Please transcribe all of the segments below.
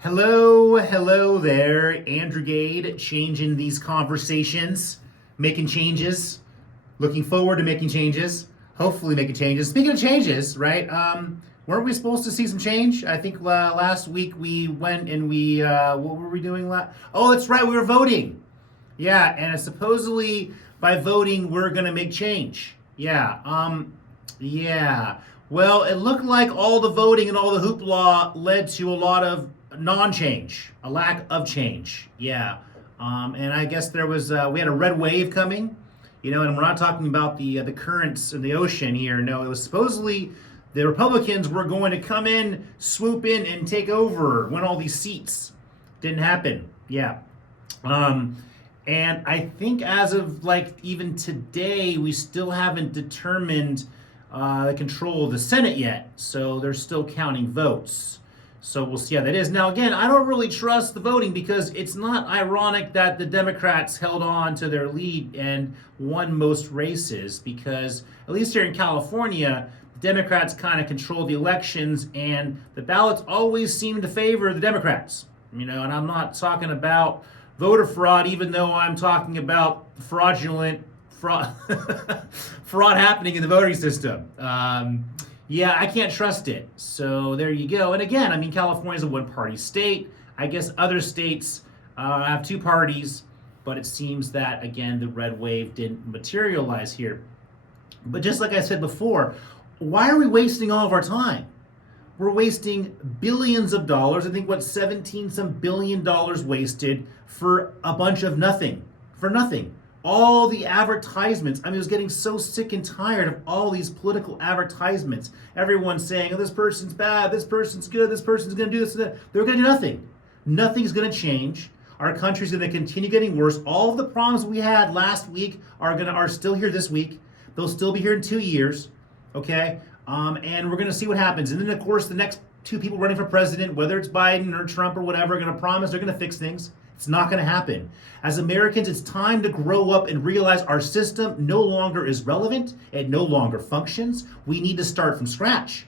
Hello there. Andrew Gade, changing these conversations, making changes, looking forward to making changes, hopefully making changes. Speaking of changes, right? Weren't we supposed to see some change? I think last week we went and what were we doing last? Oh, that's right, we were voting. Yeah, and supposedly by voting we're gonna make change. Yeah. Well, it looked like all the voting and all the hoopla led to a lot of non-change, a lack of change. Yeah. And I guess we had a red wave coming, and we're not talking about the currents in the ocean here. No, it was supposedly the Republicans were going to come in, swoop in, and take over, win all these seats. Didn't happen. Yeah. Um, and I think as of like even today, we still haven't determined the control of the Senate yet. So they're still counting votes. So we'll see how that is. Now, again, I don't really trust the voting because it's not ironic that the Democrats held on to their lead and won most races because, at least here in California, the Democrats kind of control the elections and the ballots always seem to favor the Democrats. And I'm not talking about voter fraud, even though I'm talking about fraudulent fraud, fraud happening in the voting system. Yeah, I can't trust it. So there you go. And again, California's a one-party state. I guess other states have two parties, but it seems that, again, the red wave didn't materialize here. But just like I said before, why are we wasting all of our time? We're wasting billions of dollars. I think 17 some billion dollars wasted for a bunch of nothing. For nothing. All the advertisements. I was getting so sick and tired of all these political advertisements. Everyone saying, oh, this person's bad, this person's good, this person's going to do this and that. They're going to do nothing. Nothing's going to change. Our country's going to continue getting worse. All of the problems we had last week are still here this week. They'll still be here in 2 years. Okay? And we're going to see what happens. And then, of course, the next two people running for president, whether it's Biden or Trump or whatever, are going to promise they're going to fix things. It's not going to happen. As Americans, it's time to grow up and realize our system no longer is relevant. It no longer functions. We need to start from scratch.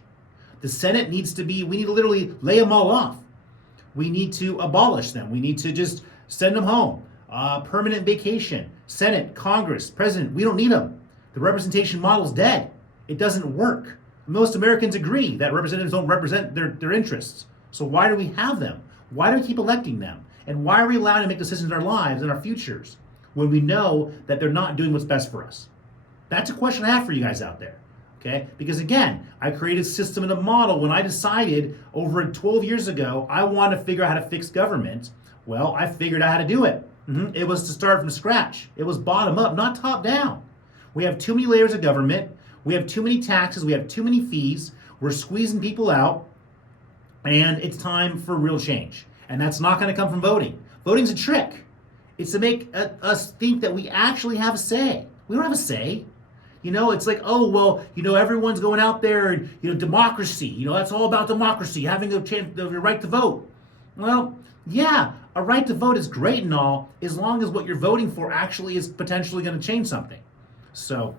The Senate we need to literally lay them all off. We need to abolish them. We need to just send them home. Permanent vacation. Senate, Congress, President, we don't need them. The representation model is dead. It doesn't work. Most Americans agree that representatives don't represent their interests. So why do we have them? Why do we keep electing them? And why are we allowed to make decisions in our lives and our futures when we know that they're not doing what's best for us? That's a question I have for you guys out there. Okay? Because again, I created a system and a model when I decided over 12 years ago I wanted to figure out how to fix government. Well, I figured out how to do it. It was to start from scratch. It was bottom up, not top down. We have too many layers of government. We have too many taxes. We have too many fees. We're squeezing people out. And it's time for real change. And that's not going to come from voting. Voting's a trick. It's to make us think that we actually have a say. We don't have a say. It's like, oh, well, everyone's going out there and, democracy. That's all about democracy, having a chance, the right to vote. Well, yeah, a right to vote is great and all, as long as what you're voting for actually is potentially going to change something. So,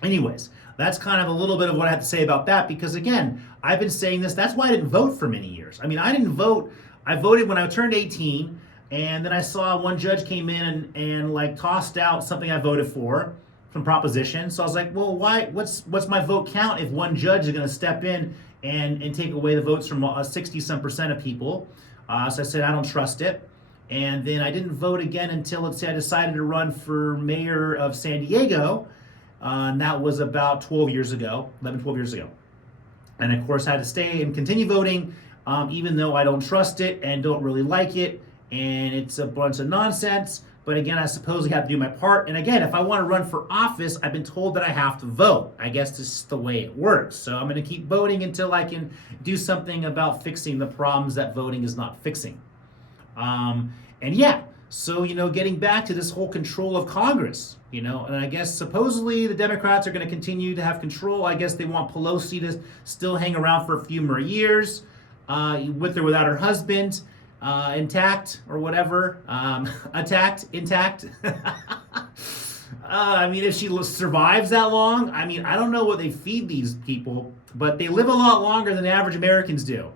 anyways, that's kind of a little bit of what I have to say about that because, again, I've been saying this. That's why I didn't vote for many years. I didn't vote. I voted when I turned 18, and then I saw one judge came in and like tossed out something I voted for, some proposition. So I was like, well, why? What's my vote count if one judge is going to step in and take away the votes from 60% of people? So I said I don't trust it. And then I didn't vote again until, let's say, I decided to run for mayor of San Diego. And that was about 12 years ago. And of course, I had to stay and continue voting, even though I don't trust it and don't really like it. And it's a bunch of nonsense. But again, I suppose I have to do my part. And again, if I want to run for office, I've been told that I have to vote. I guess this is the way it works. So I'm going to keep voting until I can do something about fixing the problems that voting is not fixing. And yeah, so, getting back to this whole control of Congress, and I guess supposedly the Democrats are going to continue to have control. I guess they want Pelosi to still hang around for a few more years, with or without her husband, intact or whatever, intact. If she survives that long, I don't know what they feed these people, but they live a lot longer than average Americans do.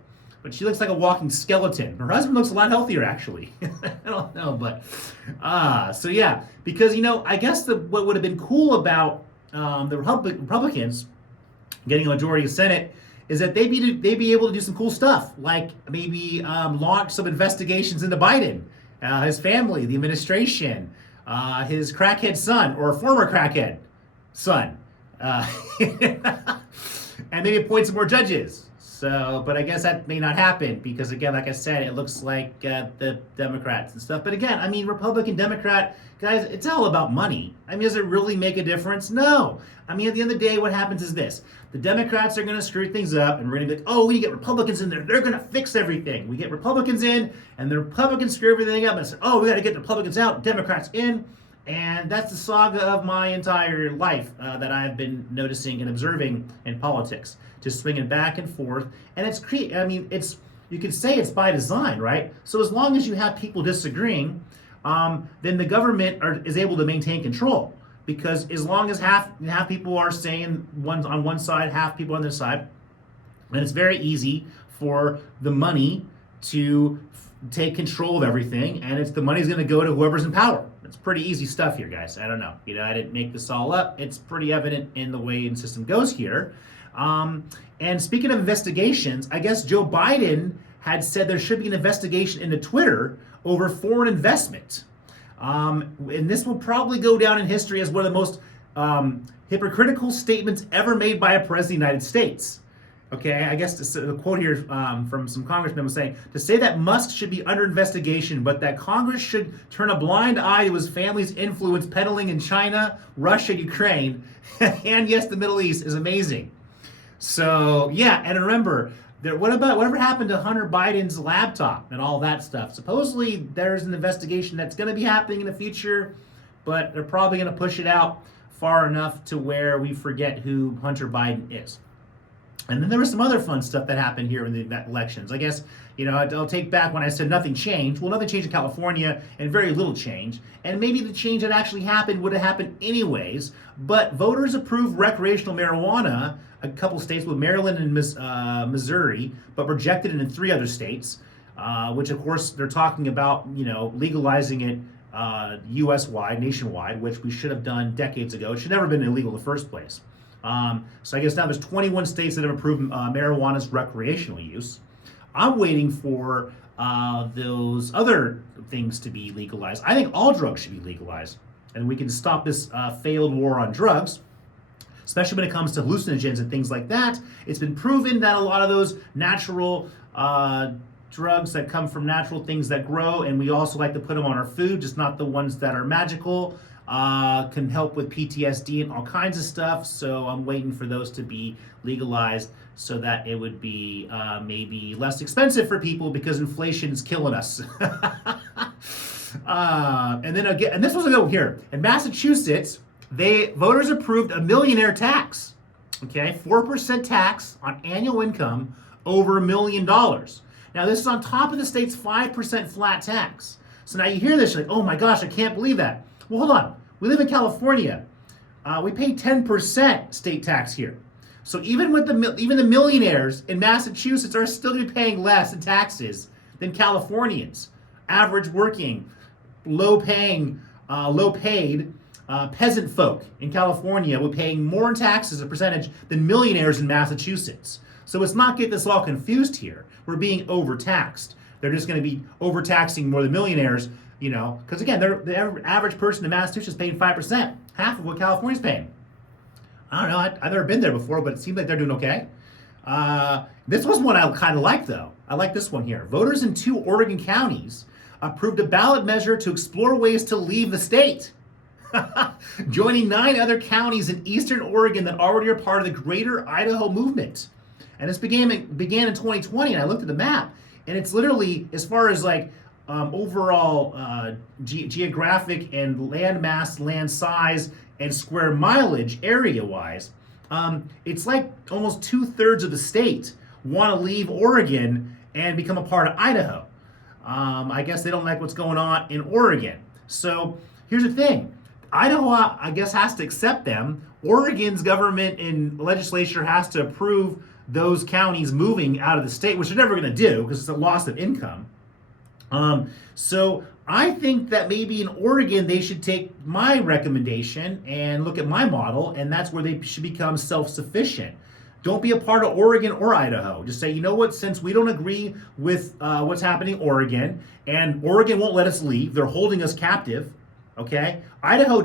but she looks like a walking skeleton. Her husband looks a lot healthier, actually. I don't know, but so yeah, because I guess what would have been cool about the Republicans getting a majority of Senate is that they'd be able to do some cool stuff, like maybe launch some investigations into Biden, his family, the administration, his crackhead son or former crackhead son, and maybe appoint some more judges. So, but I guess that may not happen because, again, like I said, it looks like the Democrats and stuff. But again, I mean, Republican, Democrat, guys, it's all about money. I mean, does it really make a difference? No. I mean, at the end of the day, what happens is this. The Democrats are going to screw things up, and we're going to be like, oh, we need to get Republicans in there. They're going to fix everything. We get Republicans in, and the Republicans screw everything up, and say, oh, we got to get the Republicans out, Democrats in. And that's the saga of my entire life that I've been noticing and observing in politics, just swinging back and forth. And you could say it's by design, right? So as long as you have people disagreeing, then the government is able to maintain control. Because as long as half people are saying on one side, half people on the other side, then it's very easy for the money to take control of everything, and the money's going to go to whoever's in power. It's pretty easy stuff here, guys. I don't know. I didn't make this all up. It's pretty evident in the way the system goes here. And speaking of investigations, I guess Joe Biden had said there should be an investigation into Twitter over foreign investment. And this will probably go down in history as one of the most hypocritical statements ever made by a president of the United States. Okay, I guess a quote here from some congressmen was saying, to say that Musk should be under investigation, but that Congress should turn a blind eye to his family's influence peddling in China, Russia, Ukraine, and yes, the Middle East is amazing. So, yeah, and remember, whatever happened to Hunter Biden's laptop and all that stuff? Supposedly, there's an investigation that's going to be happening in the future, but they're probably going to push it out far enough to where we forget who Hunter Biden is. And then there was some other fun stuff that happened here in the elections. I guess, I'll take back when I said nothing changed. Well, nothing changed in California and very little change. And maybe the change that actually happened would have happened anyways. But voters approved recreational marijuana, a couple states with Maryland and Missouri, but rejected it in 3 other states, which of course they're talking about, legalizing it U.S.-wide, nationwide, which we should have done decades ago. It should never have been illegal in the first place. So I guess now there's 21 states that have approved marijuana's recreational use. I'm waiting for those other things to be legalized. I think all drugs should be legalized, and we can stop this failed war on drugs, especially when it comes to hallucinogens and things like that. It's been proven that a lot of those natural drugs that come from natural things that grow, and we also like to put them on our food, just not the ones that are magical, can help with PTSD and all kinds of stuff. So I'm waiting for those to be legalized so that it would be maybe less expensive for people because inflation is killing us. And then again, and this was a note here in Massachusetts, voters approved a millionaire tax. Okay, 4% tax on annual income over $1 million. Now this is on top of the state's 5% flat tax. So now you hear this, you're like, oh my gosh, I can't believe that. Well, hold on. We live in California. We pay 10% state tax here. So even the millionaires in Massachusetts are still going to be paying less in taxes than Californians. Average working, low-paid peasant folk in California will be paying more in taxes as a percentage than millionaires in Massachusetts. So let's not get this all confused here. We're being overtaxed. They're just going to be overtaxing more than millionaires. Because again, the average person in Massachusetts is paying 5%, half of what California's paying. I don't know, I've never been there before, but it seems like they're doing okay. This was one I kind of like, though. I like this one here. Voters in 2 Oregon counties approved a ballot measure to explore ways to leave the state, joining 9 other counties in eastern Oregon that already are part of the Greater Idaho movement. And this began in 2020, and I looked at the map, and it's literally, as far as overall geographic and land mass, land size, and square mileage area-wise, it's like almost 2/3 of the state want to leave Oregon and become a part of Idaho. I guess they don't like what's going on in Oregon. So here's the thing. Idaho, I guess, has to accept them. Oregon's government and legislature has to approve those counties moving out of the state, which they're never going to do because it's a loss of income. So I think that maybe in Oregon they should take my recommendation and look at my model, and that's where they should become self-sufficient. Don't be a part of Oregon or Idaho. Just say, you know what, since we don't agree with what's happening in Oregon, and Oregon won't let us leave, they're holding us captive, okay? Idaho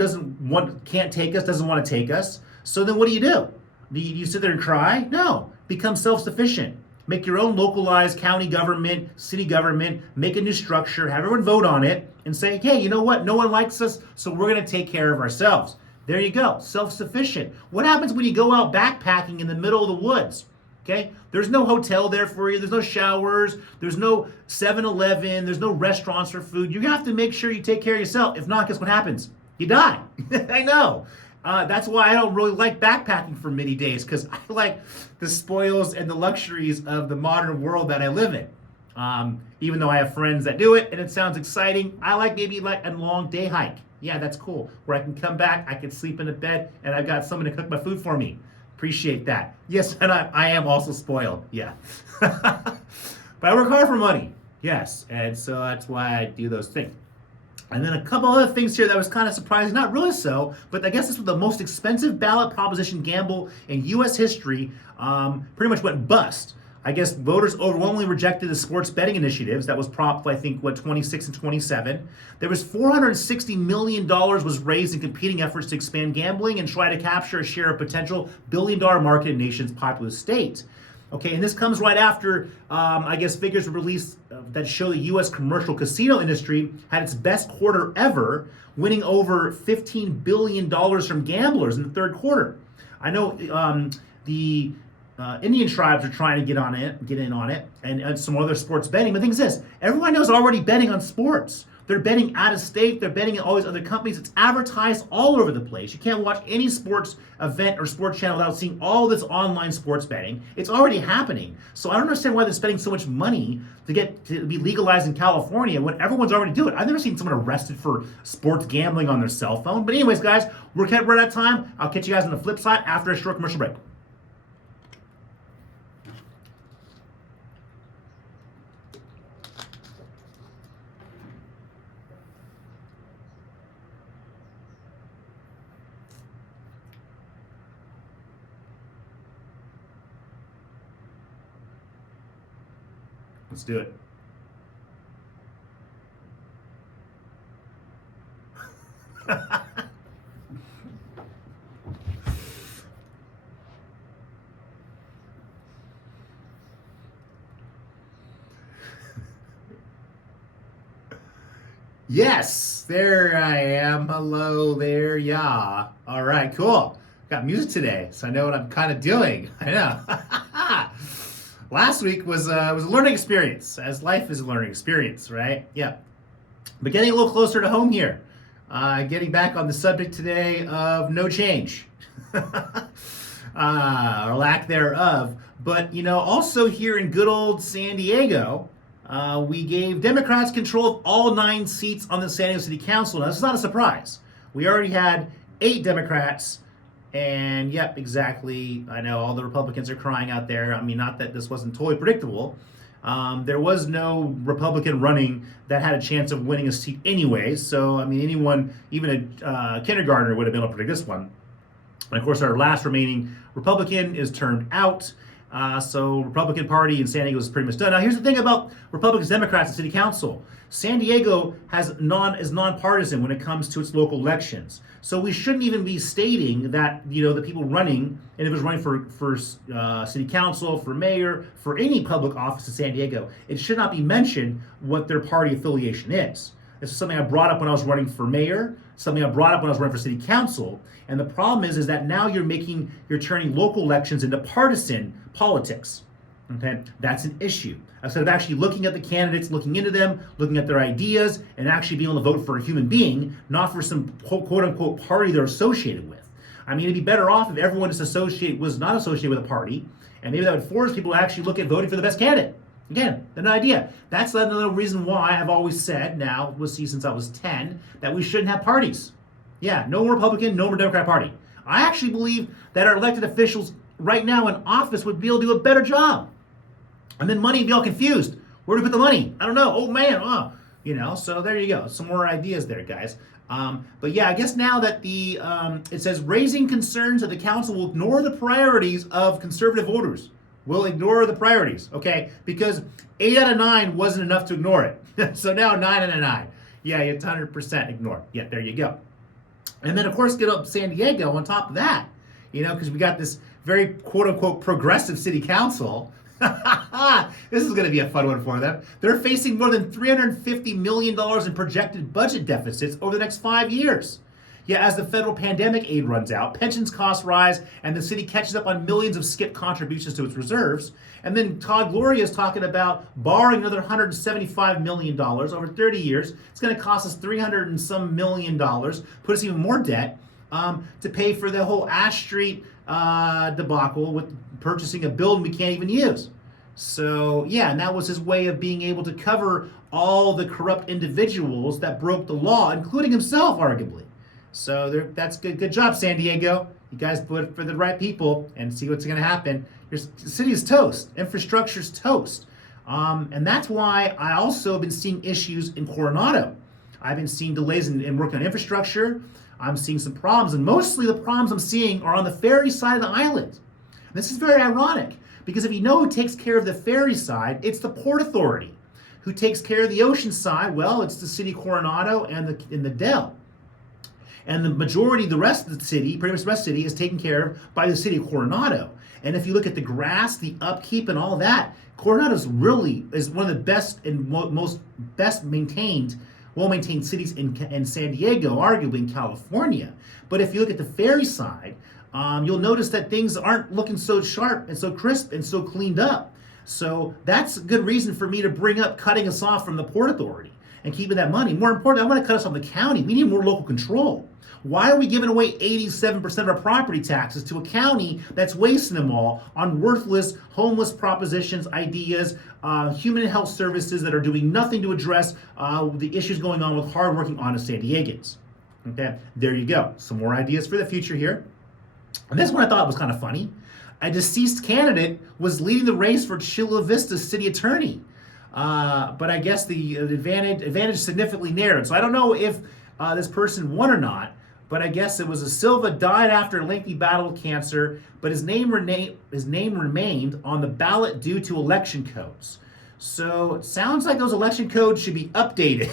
can't take us, doesn't want to take us. So then what do? Do you sit there and cry? No, become self-sufficient. Make your own localized county government, city government, make a new structure, have everyone vote on it, and say, hey, you know what? No one likes us, so we're going to take care of ourselves. There you go, self-sufficient. What happens when you go out backpacking in the middle of the woods? Okay, there's no hotel there for you, there's no showers, there's no 7-Eleven, there's no restaurants for food. You're going to have to make sure you take care of yourself. If not, guess what happens? You die. I know. That's why I don't really like backpacking for many days, because I like the spoils and the luxuries of the modern world that I live in. Even though I have friends that do it and it sounds exciting, I like maybe like a long day hike. Yeah, that's cool. Where I can come back, I can sleep in a bed, and I've got someone to cook my food for me. Appreciate that. Yes, and I am also spoiled. Yeah. But I work hard for money. Yes, and so that's why I do those things. And then a couple other things here that was kind of surprising, not really so, but I guess this was the most expensive ballot proposition gamble in U.S. history, pretty much went bust. I guess voters overwhelmingly rejected the sports betting initiatives. That was Prop, I think, 26 and 27. There was $460 million was raised in competing efforts to expand gambling and try to capture a share of potential billion-dollar market in the nation's populous state. Okay, and this comes right after, I guess, figures were released that show the U.S. commercial casino industry had its best quarter ever, winning over $15 billion from gamblers in the third quarter. I know the Indian tribes are trying to get in on it, and some other sports betting. But the thing is this, everyone knows already betting on sports. They're betting out of state, they're betting in all these other companies. It's advertised all over the place. You can't watch any sports event or sports channel without seeing all this online sports betting. It's already happening. So I don't understand why they're spending so much money to be legalized in California when everyone's already doing it. I've never seen someone arrested for sports gambling on their cell phone. But anyways, guys, we're right out of time. I'll catch you guys on the flip side after a short commercial break. Let's do it. Yes, there I am. Hello there, yeah. All right, cool. Got music today, so I know what I'm kind of doing. I know. Last week was a learning experience, as life is a learning experience, right? Yeah. But getting a little closer to home here. Getting back on the subject today of no change, or lack thereof. But, also here in good old San Diego, we gave Democrats control of all 9 seats on the San Diego City Council. Now, this is not a surprise. We already had 8 Democrats. And yep, exactly. I know all the Republicans are crying out there. I mean, not that this wasn't totally predictable. There was no Republican running that had a chance of winning a seat anyway. So, I mean, anyone, even a kindergartner would have been able to predict this one. And of course, our last remaining Republican is turned out. So Republican Party in San Diego is pretty much done. Now, here's the thing about Republicans, Democrats, and City Council. San Diego is nonpartisan when it comes to its local elections. So we shouldn't even be stating that, the people running, and if it was running for City Council, for mayor, for any public office in San Diego, it should not be mentioned what their party affiliation is. This is something I brought up when I was running for mayor, something I brought up when I was running for City Council. And the problem is that now you're turning local elections into partisan politics. Okay, that's an issue. Instead of actually looking at the candidates, looking into them, looking at their ideas, and actually being able to vote for a human being, not for some quote unquote party they're associated with. I mean, it'd be better off if everyone was not associated with a party, and maybe that would force people to actually look at voting for the best candidate. Again, an idea. That's another reason why I've always said, now, we'll see since I was 10, that we shouldn't have parties. Yeah, no more Republican, no more Democrat Party. I actually believe that our elected officials right now in office would be able to do a better job. And then money would be all confused. Where do we put the money? I don't know. Oh man, so there you go. Some more ideas there, guys. But yeah, I guess now that it says raising concerns that the council will ignore the priorities of conservative voters. Will ignore the priorities, okay? Because 8 out of 9 wasn't enough to ignore it. So now 9 out of 9. Yeah, it's 100% ignore. Yeah, there you go. And then of course get up San Diego on top of that, because we got this very quote unquote progressive city council. This is going to be a fun one for them. They're facing more than $350 million in projected budget deficits over the next 5 years. Yeah, as the federal pandemic aid runs out, pensions costs rise, and the city catches up on millions of skipped contributions to its reserves. And then Todd Gloria is talking about borrowing another $175 million over 30 years. It's going to cost us $300 and some million, put us even more debt to pay for the whole Ash Street debacle with purchasing a building we can't even use. So yeah, and that was his way of being able to cover all the corrupt individuals that broke the law, including himself, arguably. So that's good. Good job, San Diego. You guys voted for the right people, and see what's going to happen. Your city is toast. Infrastructure's toast. And that's why I also have been seeing issues in Coronado. I've been seeing delays in working on infrastructure. I'm seeing some problems, and mostly the problems I'm seeing are on the ferry side of the island. And this is very ironic, because if you know who takes care of the ferry side, it's the Port Authority. Who takes care of the ocean side? Well, it's the city of Coronado and the Dell. And the majority, the rest of the city, pretty much the rest of the city, is taken care of by the city of Coronado. And if you look at the grass, the upkeep, and all that, Coronado is one of the best and most maintained, well-maintained cities in San Diego, arguably in California. But if you look at the ferry side, you'll notice that things aren't looking so sharp and so crisp and so cleaned up. So that's a good reason for me to bring up cutting us off from the Port Authority and keeping that money. More importantly, I want to cut us off the county. We need more local control. Why are we giving away 87% of our property taxes to a county that's wasting them all on worthless, homeless propositions, ideas, human and health services that are doing nothing to address the issues going on with hardworking, honest San Diegans? Okay, there you go. Some more ideas for the future here. And this one I thought was kind of funny. A deceased candidate was leading the race for Chula Vista city attorney. But I guess the advantage significantly narrowed. So I don't know if this person won or not, but I guess it was Silva died after a lengthy battle with cancer, but his name remained on the ballot due to election codes. So it sounds like those election codes should be updated.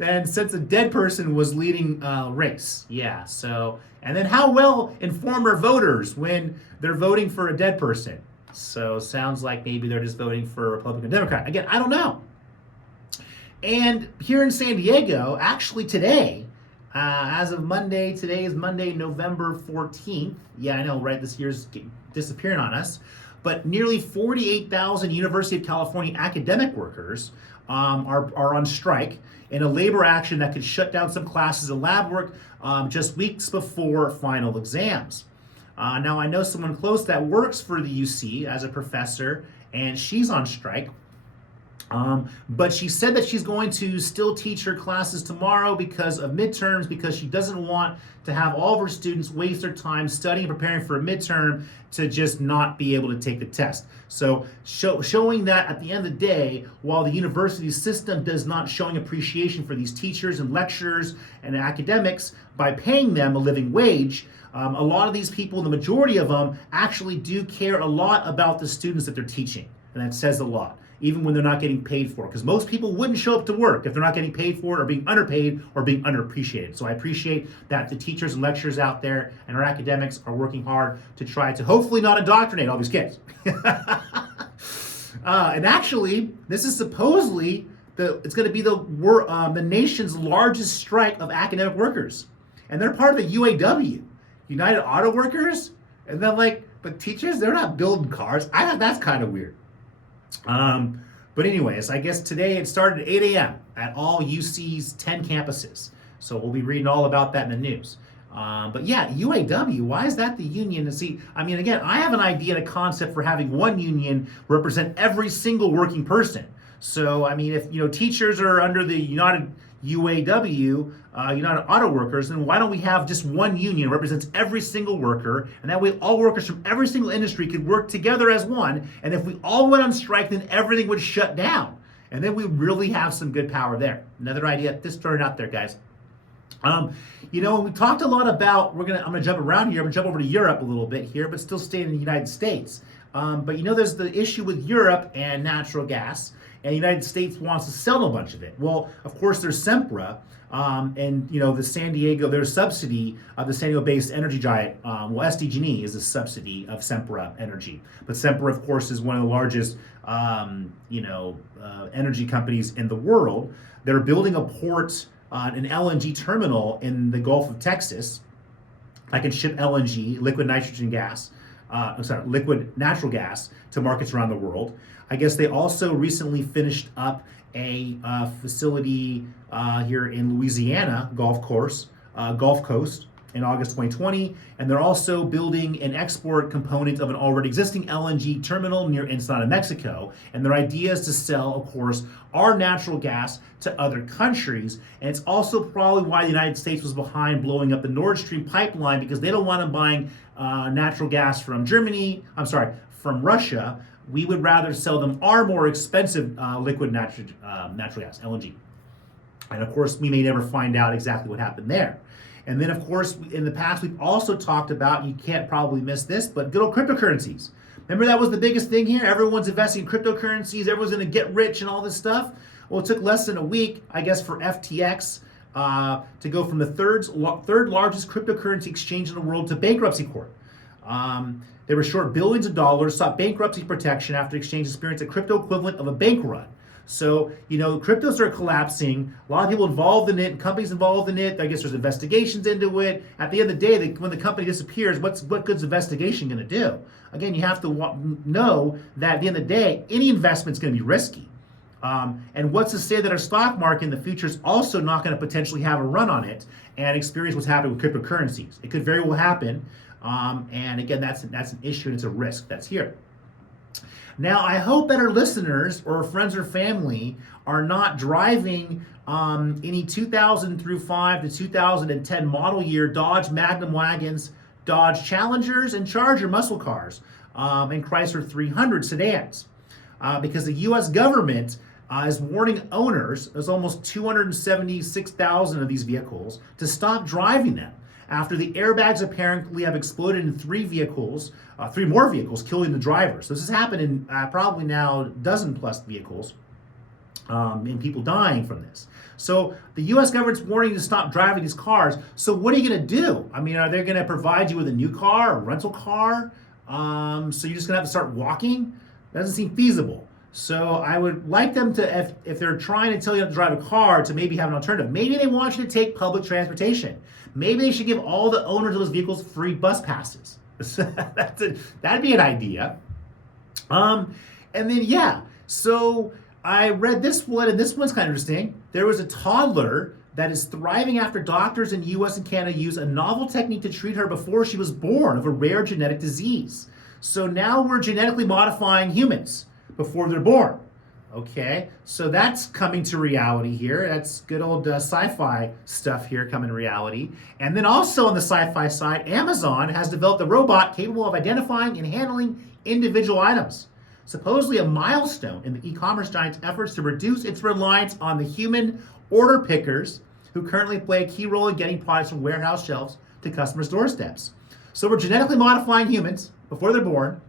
And since a dead person was leading race. Yeah, so, and then how well informed are voters when they're voting for a dead person? So sounds like maybe they're just voting for a Republican or Democrat. Again, I don't know. And here in San Diego, actually today, as of Monday, today is Monday, November 14th. Yeah, I know, right? This year's disappearing on us. But nearly 48,000 University of California academic workers are on strike in a labor action that could shut down some classes and lab work just weeks before final exams. Now, I know someone close that works for the UC as a professor, and she's on strike. But she said that she's going to still teach her classes tomorrow because of midterms, because she doesn't want to have all of her students waste their time studying and preparing for a midterm to just not be able to take the test. So showing that at the end of the day, while the university system does not showing appreciation for these teachers and lecturers and academics by paying them a living wage, a lot of these people, the majority of them, actually do care a lot about the students that they're teaching. And that says a lot, even when they're not getting paid for it. Because most people wouldn't show up to work if they're not getting paid for it, or being underpaid, or being underappreciated. So I appreciate that the teachers and lecturers out there and our academics are working hard to try to hopefully not indoctrinate all these kids. And actually, this is supposedly it's going to be the nation's largest strike of academic workers. And they're part of the UAW, United Auto Workers. And then but teachers, they're not building cars. I thought that's kind of weird. But anyways, I guess today it started at 8 a.m. at all UC's 10 campuses. So we'll be reading all about that in the news. But yeah, UAW, why is that the union? And see, I mean, again, I have an idea and a concept for having one union represent every single working person. So, I mean, if teachers are under the United UAW, United Auto Workers, then why don't we have just one union that represents every single worker, and that way all workers from every single industry could work together as one, and if we all went on strike, then everything would shut down, and then we really have some good power there. Another idea, just throwing it out there, guys. We talked a lot about, I'm gonna jump around here, I'm gonna jump over to Europe a little bit here, but still staying in the United States. But there's the issue with Europe and natural gas, and the United States wants to sell a bunch of it. Well, of course, there's Sempra, and the San Diego, their subsidy of the San Diego-based energy giant. SDG&E is a subsidy of Sempra Energy, but Sempra, of course, is one of the largest, energy companies in the world. They're building a port, an LNG terminal in the Gulf of Texas that can ship LNG, liquid natural gas, to markets around the world. I guess they also recently finished up a facility here in Louisiana, Gulf Coast, in August 2020, and they're also building an export component of an already existing LNG terminal near Ensenada, Mexico. And their idea is to sell, of course, our natural gas to other countries. And it's also probably why the United States was behind blowing up the Nord Stream pipeline, because they don't want them buying natural gas from from Russia. We would rather sell them our more expensive liquid natural gas, LNG. And of course, we may never find out exactly what happened there. And then, of course, in the past, we've also talked about, you can't probably miss this, but good old cryptocurrencies. Remember that was the biggest thing here? Everyone's investing in cryptocurrencies, everyone's going to get rich and all this stuff. Well, it took less than a week, I guess, for FTX to go from the third largest cryptocurrency exchange in the world to bankruptcy court. They were short billions of dollars, sought bankruptcy protection after the exchange experienced a crypto equivalent of a bank run. So, cryptos are collapsing. A lot of people involved in it, and companies involved in it. I guess there's investigations into it. At the end of the day, when the company disappears, what good's investigation going to do? Again, you have to know that at the end of the day, any investment's going to be risky. And what's to say that our stock market in the future is also not going to potentially have a run on it and experience what's happening with cryptocurrencies? It could very well happen. And again, that's an issue, and it's a risk that's here. Now, I hope that our listeners or friends or family are not driving any 2005 to 2010 model year Dodge Magnum wagons, Dodge Challengers, and Charger muscle cars, and Chrysler 300 sedans. Because the U.S. government is warning owners, there's almost 276,000 of these vehicles, to stop driving them after the airbags apparently have exploded in three more vehicles, killing the drivers. So this has happened in probably now a dozen plus vehicles, and people dying from this. So the U.S. government's warning you to stop driving these cars. So what are you going to do? I mean, are they going to provide you with a new car, a rental car? So you're just going to have to start walking? That doesn't seem feasible. So I would like them to, if they're trying to tell you how to drive a car, to maybe have an alternative. Maybe they want you to take public transportation. Maybe they should give all the owners of those vehicles free bus passes. That'd be an idea. And then, so I read this one, and this one's kind of interesting. There was a toddler that is thriving after doctors in the U.S. and Canada used a novel technique to treat her before she was born of a rare genetic disease. So now we're genetically modifying humans before they're born. Okay, so that's coming to reality here. That's good old sci-fi stuff here coming to reality. And then also on the sci-fi side, Amazon has developed a robot capable of identifying and handling individual items. Supposedly a milestone in the e-commerce giant's efforts to reduce its reliance on the human order pickers who currently play a key role in getting products from warehouse shelves to customers' doorsteps. So we're genetically modifying humans before they're born.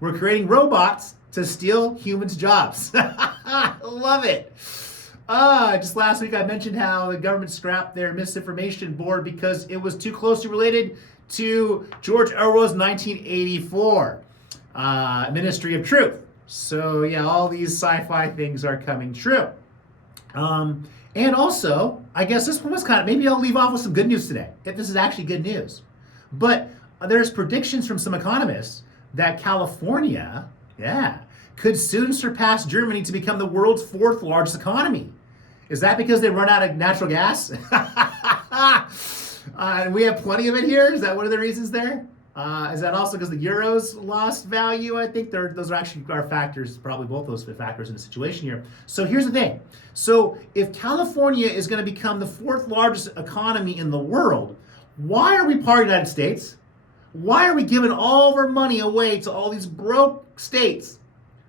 We're creating robots to steal humans' jobs. Love it. Just last week I mentioned how the government scrapped their misinformation board because it was too closely related to George Orwell's 1984 Ministry of Truth. So yeah, all these sci-fi things are coming true. And also, I guess this one was maybe I'll leave off with some good news today, if this is actually good news. But there's predictions from some economists that California, could soon surpass Germany to become the world's fourth largest economy. Is that because they run out of natural gas? And we have plenty of it here? Is that one of the reasons there? Is that also because the euro's lost value? I think those are actually our factors, probably both those factors in the situation here. So here's the thing. So if California is going to become the fourth largest economy in the world, why are we part of the United States? Why are we giving all of our money away to all these broke states,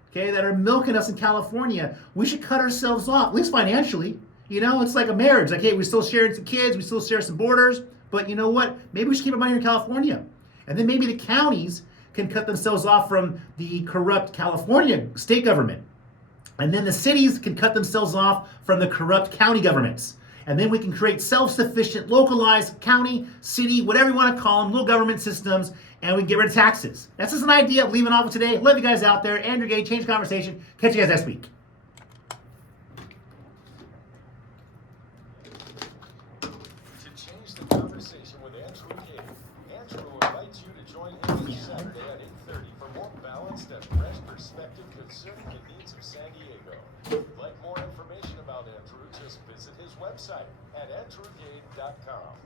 okay, that are milking us in California? We should cut ourselves off, at least financially. You know, it's like a marriage. Like, hey, we still share some kids, we still share some borders, but you know what? Maybe we should keep our money in California. And then maybe the counties can cut themselves off from the corrupt California state government. And then the cities can cut themselves off from the corrupt county governments. And then we can create self-sufficient, localized county, city, whatever you want to call them, little government systems, and we can get rid of taxes. That's just an idea I'm leaving off with today. Love you guys out there. Andrew Gay, Change Conversation. Catch you guys next week. To change the conversation with Andrew Gay, Andrew invites you to join him this Saturday at 8:30 for more balanced and fresh perspective concerning the needs of San Diego. If you'd like more information about Andrew, just visit his website at andrewgay.com.